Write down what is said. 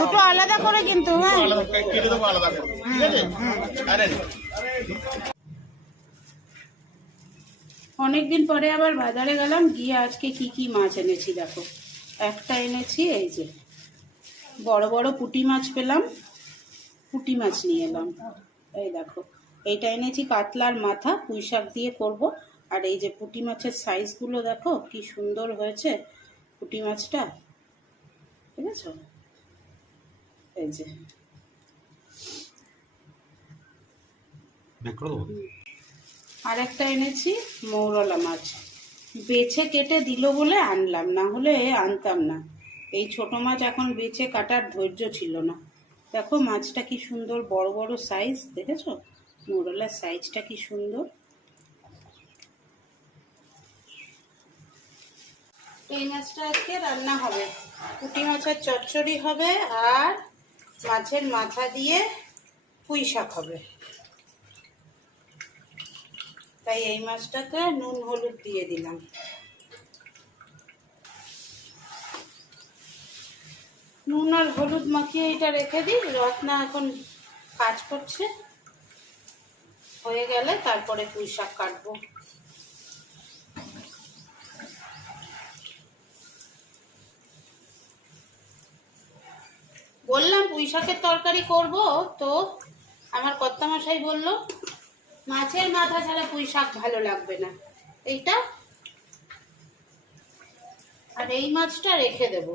দুটো আলাদা করে কিন্তু অনেকদিন পরে আবার বাজারে গেলাম, গিয়ে আজকে কি কি মাছ এনেছি দেখো। একটা এনেছি এই যে বড় বড় পুঁটি মাছ পেলাম, পুঁটি মাছ নিয়ে এলাম। এই দেখো এইটা এনেছি কাতলার মাথা, পুঁই শাক দিয়ে করব। আর এই যে পুঁটি মাছের সাইজগুলো দেখো কি সুন্দর হয়েছে পুঁটি মাছটা, ঠিক আছে। এই যে আর একটা এনেছি মৌরলা মাছ, বেছে কেটে দিল বলে আনলাম, না হলে আনতাম না। এই ছোট মাছ এখন বেছে কাটার ধৈর্য ছিল না। দেখো মাছটা কি সুন্দর বড় বড় সাইজ, দেখেছো মৌরলার সাইজটা কি সুন্দর। এই মাছটা আজকে রান্না হবে, পুঁটি মাছের চচ্চড়ি হবে আর মাছের মাথা দিয়ে পুঁই শাক হবে। তাই এই মাছটাকে নুন হলুদ দিয়ে দিলাম। নুন আর হলুদ মাখিয়ে এটা রেখে দিই, রত্না এখন কাজ করছে, হয়ে গেলে তারপরে পুঁই শাক কাটবো। বললাম পুঁই শাকের তরকারি করব, তো আমার কর্তামশাই বলল মাছের মাথা ছাড়া পুঁই শাক ভালো লাগবে না, এইটা আর এই মাছটা রেখে দেবো।